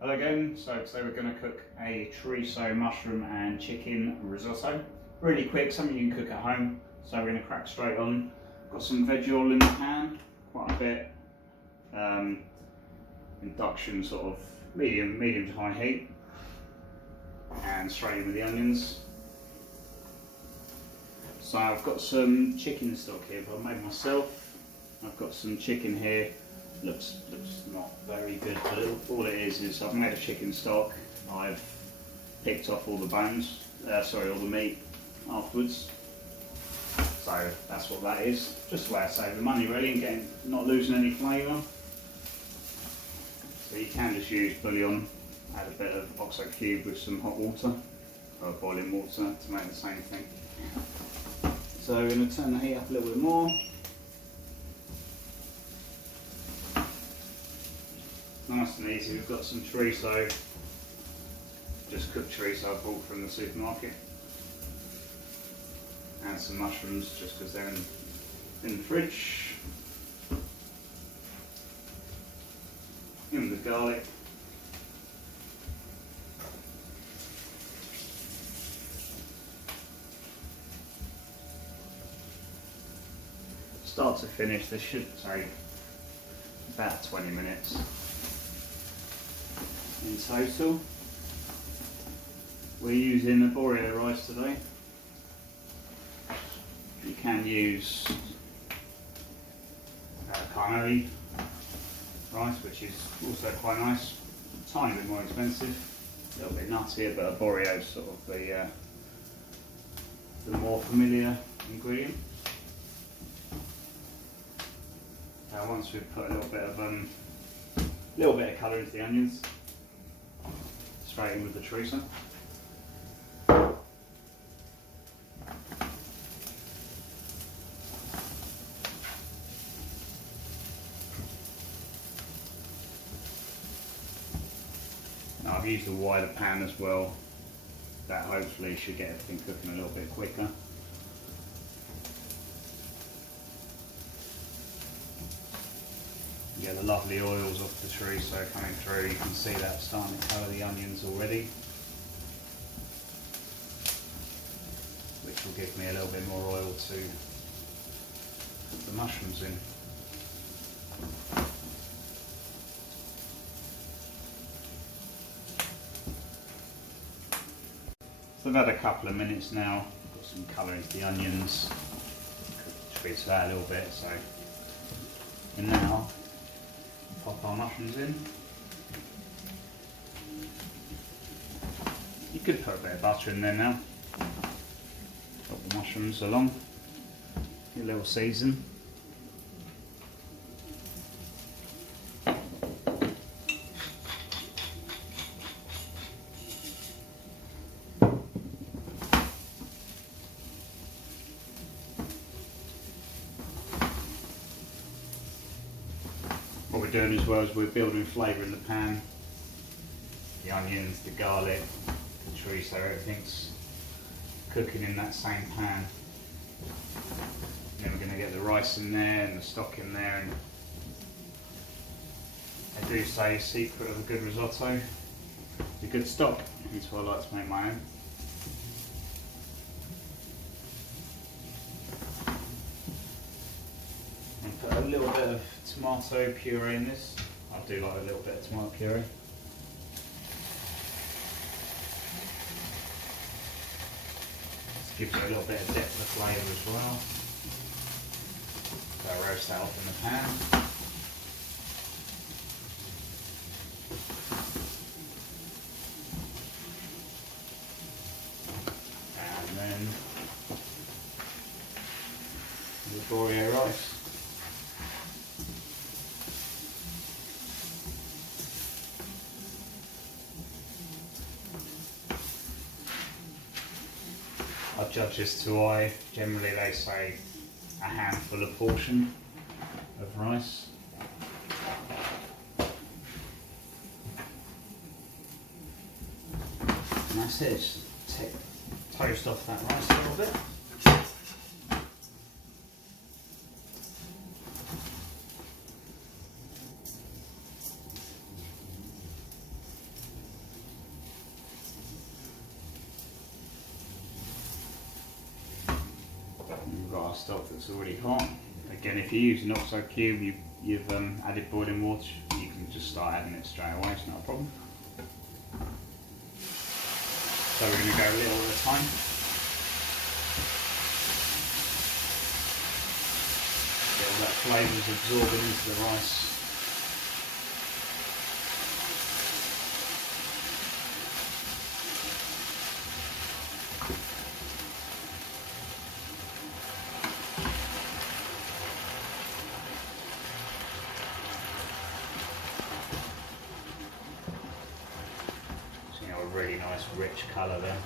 Hello again, so today we're going to cook a chorizo mushroom and chicken risotto. Really quick, something you can cook at home, so we're going to crack straight on. Got some veg oil in the pan, quite a bit, induction sort of medium to high heat, and straight in with the onions. So I've got some chicken stock here, but I made myself. I've got some chicken here. Looks not very good, but all it is I've made a chicken stock. I've picked off all the bones, all the meat afterwards. So that's what that is. Just a way to save the money really and not losing any flavour. So you can just use bouillon, add a bit of oxo cube with some hot water or boiling water to make the same thing. So we're going to turn the heat up a little bit more. Nice and easy. We've got some chorizo, just cooked chorizo I bought from the supermarket, and some mushrooms just because they're in the fridge. In the garlic. Start to finish, this should take about 20 minutes. In total. We're using a Borio rice today. You can use Carnoli rice, which is also quite nice. A tiny bit more expensive, a little bit nuttier, but a Borio is sort of the more familiar ingredient. Once we've put a little bit of colour into the onions, straight in with the chorizo. Now I've used a wider pan as well. That hopefully should get everything cooking a little bit quicker. You get the lovely oils off the chorizo coming through. You can see that starting to colour the onions already, which will give me a little bit more oil to put the mushrooms in. So I've had a couple of minutes now, got some colour into the onions, cook the chorizo out a little bit, and now pop our mushrooms in. You could put a bit of butter in there now. Put the mushrooms along, your little season. What we're doing as well is we're building flavour in the pan. The onions, the garlic, the chorizo, everything's cooking in that same pan. And then we're going to get the rice in there and the stock in there. And I do say a secret of a good risotto, the good stock. That's what I like to make my own. And put a little bit of tomato puree in this. I do like a little bit of tomato puree. This gives it a little bit of depth of flavour as well. So I roast that off in the pan. And then the Borio rice. I judge this to eye. Generally they say a handful a portion of rice. And that's it. Just toast off that rice a little bit. stock that's already hot. Again, if you use an OXO cube, you've added boiling water, you can just start adding it straight away, it's not a problem. So we're going to go a little at a time. Get all that flavours absorbing into the rice. A really nice rich colour there.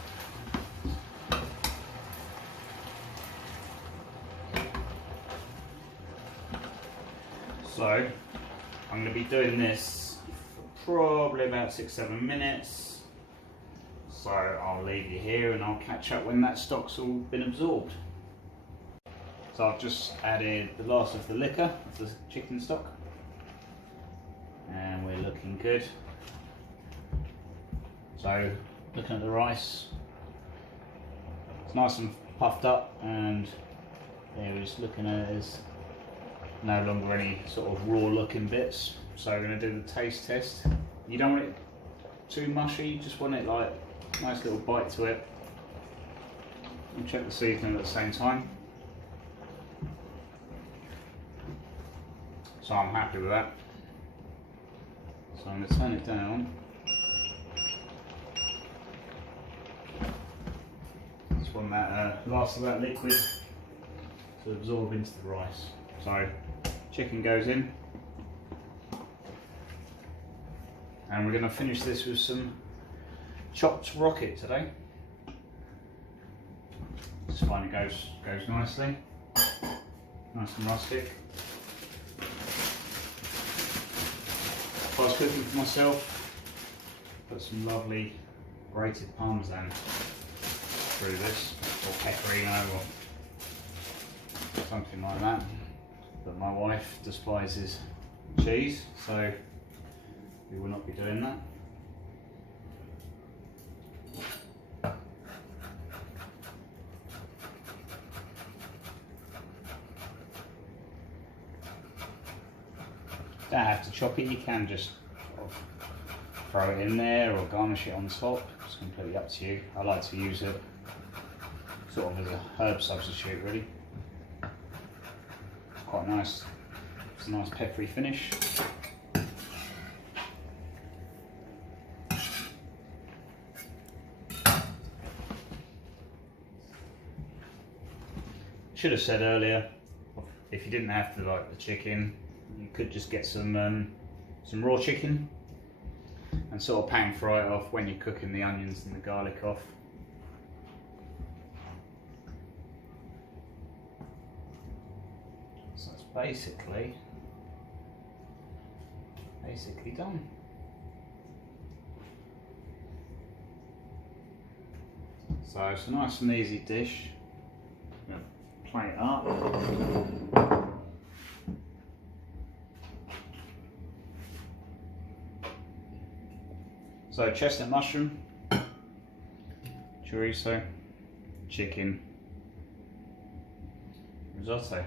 So I'm going to be doing this for probably about 6-7 minutes. So I'll leave you here and I'll catch up when that stock's all been absorbed. So I've just added the last of the liquor of the chicken stock and we're looking good. So looking at the rice, it's nice and puffed up, and yeah, we're just looking at it, there's no longer any sort of raw looking bits. So we're going to do the taste test. You don't want it too mushy, you just want it like nice little bite to it. And check the seasoning at the same time. So I'm happy with that. So I'm going to turn it down. Want that last of that liquid to absorb into the rice. So chicken goes in, and we're going to finish this with some chopped rocket today. Just find it goes nicely, nice and rustic. If I was cooking for myself, put some lovely grated parmesan through this, or pecorino, or something like that. But my wife despises cheese, so we will not be doing that. Don't have to chop it, you can just sort of throw it in there or garnish it on top. It's completely up to you. I like to use it sort of as a herb substitute, really. It's quite nice. It's a nice peppery finish. Should have said earlier, if you didn't have to like the chicken, you could just get some raw chicken and sort of pan fry it off when you're cooking the onions and the garlic off. So that's basically done. So it's a nice and easy dish. I'm going to plate it up. So chestnut mushroom, chorizo, chicken, risotto.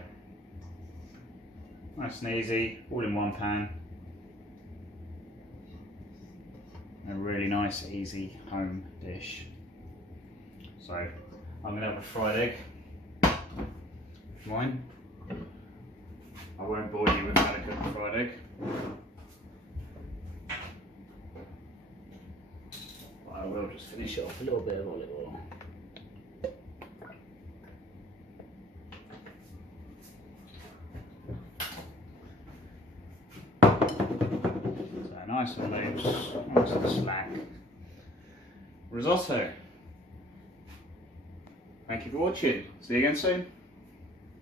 Nice and easy, all in one pan. A really nice, easy home dish. So I'm going to have a fried egg. Mine. I won't bore you with how to cook a fried egg. I will just finish it off with a little bit of olive oil. So nice and loose, nice and slack. Risotto. Thank you for watching. See you again soon.